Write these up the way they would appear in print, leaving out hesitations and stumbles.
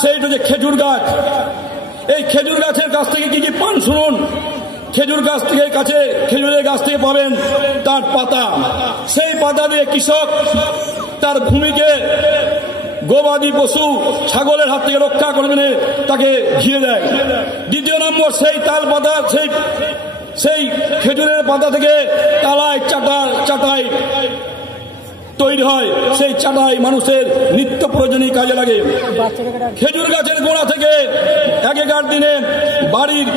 সেইটা যে খেজুর গাছ। এই খেজুর গাছের কাছ থেকে কি কি পান শুনুন। খেজুর গাছ থেকে খেজুরের গাছ থেকে পাবেন তার পাতা। সেই পাতা দিয়ে কৃষক তার ভূমিকে গবাদি পশু ছাগলের হাত থেকে রক্ষা করবে, তাকে ঘিরে দেয়। দ্বিতীয় নম্বর, সেই তাল পাতা, সেই খেজুরের পাতা থেকে তালায় চাটাই তৈরি হয়। সেই চাটাই মানুষের নিত্য প্রয়োজনীয় কাজে লাগে। খেজুর গাছের গোড়া থেকে আগেকার দিনে বাড়ির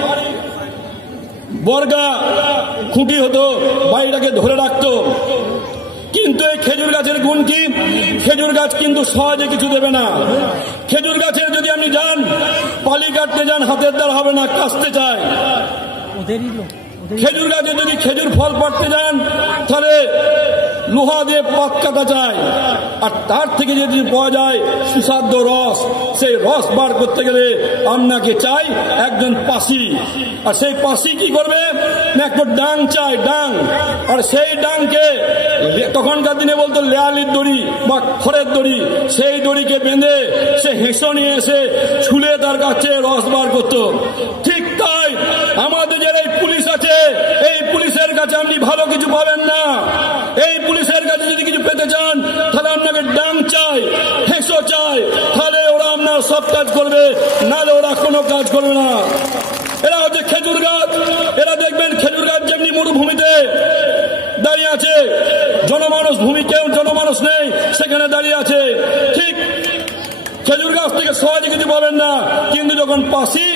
বর্গা খুঁটি হতো, বাড়িটাকে ধরে রাখতো। কিন্তু এই খেজুর গাছের গুণ কি? খেজুর গাছ কিন্তু সহজে কিছু দেবে না। খেজুর গাছের যদি আপনি যান, পালি কাটতে যান, হাতের দ্বারা হবে না, কাটতে চায়। খেজুর গাছে যদি খেজুর ফল পাড়তে যান, তাহলে লোহা দিয়ে পাত কাটা যায়। আর তার থেকে যদি পাওয়া যায় সুস্বাদু রস, সেই রস বার করতে গেলে আপনাকে চাই একজন পাশি। আর সেই পাশি কি করবে না, একটা ডাং চাই, ডাং। আর সেই ডাংকে তখনকার দিনে বলতো লেয়ালির দড়ি বা খড়ের দড়ি, সেই দড়িকে বেঁধে সে হেঁসো নিয়ে এসে ছুলে তার কাছে রস বার করতো। ঠিক তাই আমাদের যারা এই পুলিশ আছে, এই পুলিশের কাছে আপনি ভালো কিছু পাবেন না। এই পুলিশের কাছে যদি কিছু পেতে চান, তাহলে আপনাকে ডাং চাই, হেঁসো চাই, তাহলে ওরা আপনার সব কাজ করবে, নাহলে ওরা কোনো কাজ করবে না। এরা হচ্ছে খেজুর গাছ। এরা দেখবেন খেজুর গাছ যেমনি মরুভূমিতে দাঁড়িয়ে আছে, জনমানুষ ভূমি, কেউ জনমানুষ নেই, সেখানে দাঁড়িয়ে আছে। ঠিক খেজুর গাছ থেকে সহজে কিছু পাবেন না, কিন্তু যখন পাশি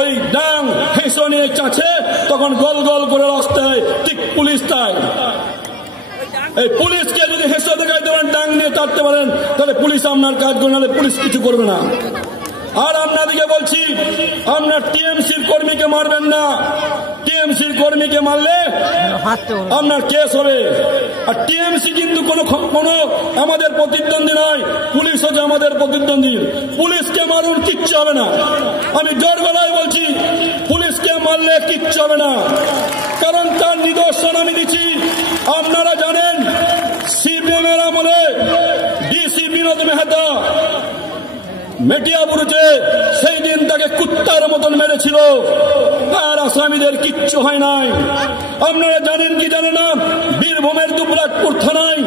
ওই ডাং হেঁসো নিয়ে চাচ্ছে, তখন গল গল করে রস দেয়। ঠিক পুলিশ তাই। এই পুলিশকে যদি হেঁসো দেখাইতে পারেন, ডাং নিয়ে কাটতে পারেন, তাহলে পুলিশ আপনার কাজ করে, নাহলে পুলিশ কিছু করবে না। আর আপনাদেরকে বলছি, আপনার টিএমসির কর্মীকে মারবেন না। টিএমসির কর্মীকে মারলে আপনার কেস হবে। আর টিএমসি কিন্তু কোনো আমাদের প্রতিদ্বন্দ্বী নয়, পুলিশ হচ্ছে আমাদের প্রতিদ্বন্দ্বী। পুলিশকে মারুন, কিচ্ছু হবে না। আমি জোর গলায় বলছি, পুলিশকে মারলে কিচ্ছু হবে না, কারণ তার নিদর্শন আমি দিচ্ছি। আপনারা জানেন সিপিএমের আমলে ডিসি বিনোদ মেহতা মেটিয়াবুরুতে সেই দিন তাকে কুত্তার মতন মেরেছিল, তার আসামিদের কিচ্ছু হয় নাই। আপনারা জানেন কি জানেন না, বীরভূমের দুবরাজপুর থানায়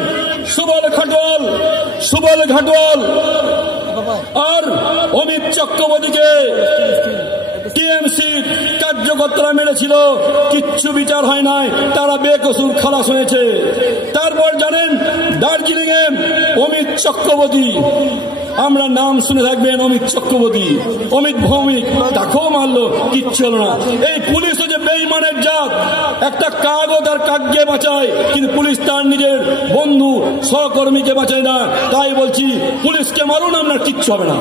সুবল ঘাটওয়াল আর অমিত চক্রবর্তীকে টিএমসি কার্যকর্তারা মেরেছিল, কিচ্ছু বিচার হয় নাই, তারা বেকসুর খালাস হয়েছে। তারপর জানেন দার্জিলিং এ অমিত চক্রবর্তী, আমরা নাম শুনে থাকবেন, অমিত চক্রবর্তী, অমিত ভৌমিক, তাকেও মারলো, কিচ্ছু হলো না। এই পুলিশ হচ্ছে বেঈমানের জাত। একটা কাগজ আর কাককে বাঁচায়, কিন্তু পুলিশ তার নিজের বন্ধু সহকর্মীকে বাঁচায় না। তাই বলছি, পুলিশকে মারুন, আপনার কিচ্ছু হবে না।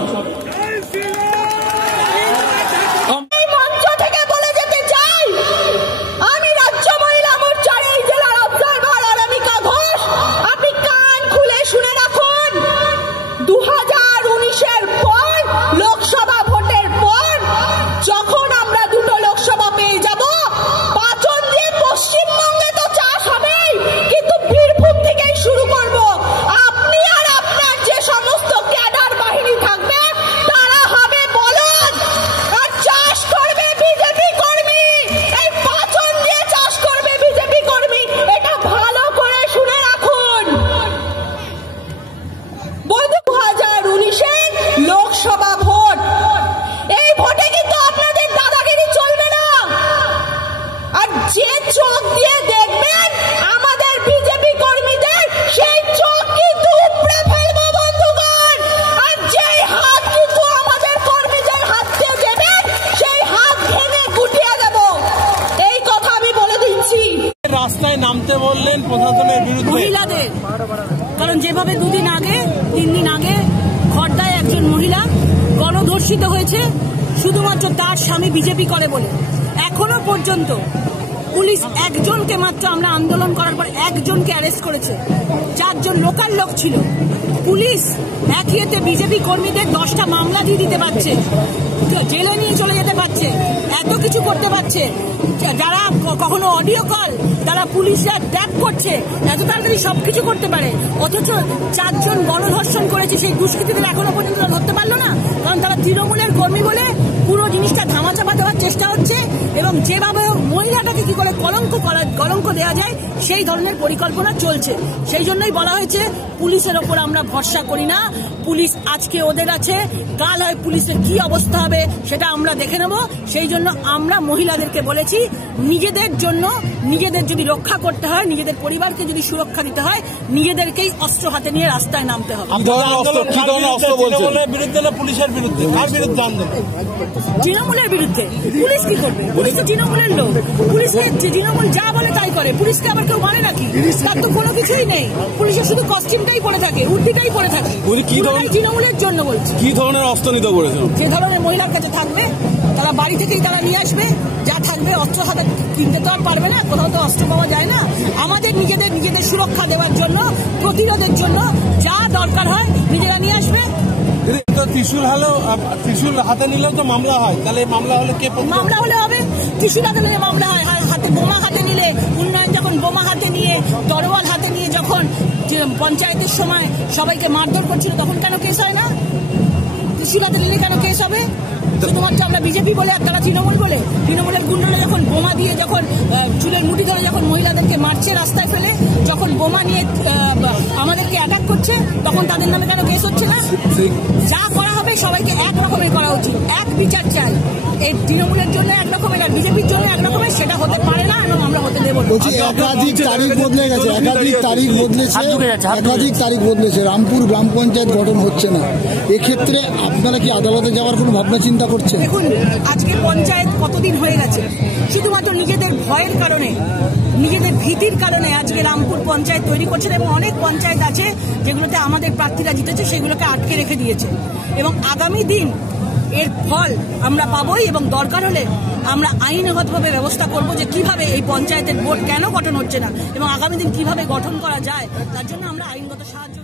রাস্তায় নামতে বললেন প্রশাসনের বিরুদ্ধে মহিলাদের, কারণ যেভাবে 3 দিন আগে খড়দায় একজন মহিলা গণধর্ষিত হয়েছে শুধুমাত্র তার স্বামী বিজেপি করে বলে। এখনো পর্যন্ত পুলিশ একজনকে মাত্র, আমরা আন্দোলন করার পর একজনকে অ্যারেস্ট করেছে, 4 জন লোকাল লোক ছিল। পুলিশ একই এতে বিজেপি কর্মীদের 10টা মামলা দিয়ে দিতে পারছে, জেলে নিয়ে চলে যেতে পারছে, এত কিছু করতে পারছে। যারা কখনো অডিও কল, তারা পুলিশরা ট্র্যাপ করছে, এত তাড়াতাড়ি সবকিছু করতে পারে। অথচ 4 জন গণধর্ষণ করেছে সেই দুষ্কৃতীদের এখনো পর্যন্ত ধরতে পারলো না, কারণ তারা যেভাবে মহিলাটাকে কি করে কলঙ্ক দেওয়া যায় সেই ধরনের পরিকল্পনা চলছে। সেই জন্যই বলা হয়েছে পুলিশের ওপর আমরা ভরসা করি না। পুলিশ আজকে ওদের আছে, কাল হয় পুলিশের কি অবস্থা হবে সেটা আমরা দেখে নেব। সেই জন্য আমরা মহিলাদেরকে বলেছি নিজেদের জন্য নিজেদের যদি রক্ষা করতে হয়, নিজেদের পরিবারকে যদি সুরক্ষা দিতে হয়, নিজেদেরকেই অস্ত্র হাতে নিয়ে রাস্তায় নামতে হবে। বিরুদ্ধে না পুলিশের বিরুদ্ধে? কার বিরুদ্ধে আন্দোলন? তৃণমূলের বিরুদ্ধে। পুলিশ কি করবে? পুলিশ তো তৃণমূলের লোক। পুলিশকে তৃণমূল যা বলে তাই করে। পুলিশকে আবার কেউ মানে নাকি? তার তো কোনো কিছুই নেই। পুলিশের শুধু কস্টিউমটাই পরে থাকে, উর্দিটাই পরে থাকে। তৃণমূলের জন্য বলছে। কি ধরনের অস্ত্র নিতে বলেছেন? যে ধরনের মহিলার কাছে থাকবে তারা বাড়ি থেকেই তারা নিয়ে আসবে। যা থাকবে অস্ত্র হাতে কিনতে তো আর পারবে না, কোথাও তো অস্ত্র পাওয়া যায় না। আমাদের নিজেদের সুরক্ষা দেওয়ার জন্য, প্রতিরোধের জন্য যা দরকার হয় নিজেরা নিয়ে আসবে। ত্রিশূল হাতে নিলেও তো মামলা হয়, তাহলে মামলা হলে কে? মামলা হলে হবে, ত্রিশূল হাতে নিলে মামলা হয়। হাতে বোমা হাতে নিলে, উন্নয়ন যখন বোমা হাতে নিয়ে, তরোয়াল হাতে নিয়ে যখন পঞ্চায়েতের সময় সবাইকে মারধর করছিল তখন কেন কেস হয় না? ত্রিশূল হাতে নিলে কেন কেস হবে? শুধুমাত্র আমরা বিজেপি বলে আর তারা তৃণমূল বলে? তৃণমূলের গুন্ডরা যখন বোমা দিয়ে, যখন চুলের মুঠি ধরে যখন মহিলাদেরকে মারছে রাস্তায় ফেলে, যখন বোমা নিয়ে আমাদেরকে অ্যাটাক করছে, তখন তাদের নামে কেন কেস হচ্ছে না? যা করা হবে সবাইকে এক রকমের করা উচিত, এক বিচার চাই। এই তৃণমূলের জন্য এক রকমের আর বিজেপির জন্য এক রকমের, সেটা হতে পারে না এবং আমরা হতে দেবো না। একাধিক তারিখ বদলে গেছে, একাধিক তারিখ বদলেছে, রামপুর গ্রাম পঞ্চায়েত গঠন হচ্ছে না। এক্ষেত্রে আপনারা কি আদালতে যাওয়ার কোনো ভাবনা চিন্তা করছেন? দেখুন, আজকে পঞ্চায়েত কতদিন হয়ে গেছে, শুধুমাত্র নিজেদের ভয়ের কারণে, নিজেদের ভীতির কারণে আজকে রামপুর পঞ্চায়েত তৈরি করছেন এবং অনেক পঞ্চায়েত আছে যেগুলোতে আমাদের প্রার্থীরা জিতেছে, সেগুলোকে আটকে রেখে দিয়েছে। এবং আগামী দিন এর ফল আমরা পাবোই এবং দরকার হলে আমরা আইনগতভাবে ব্যবস্থা করব যে কিভাবে এই পঞ্চায়েতের বোর্ড কেন গঠন হচ্ছে না এবং আগামী দিন কিভাবে গঠন করা যায়, তার জন্য আমরা আইনগত সাহায্য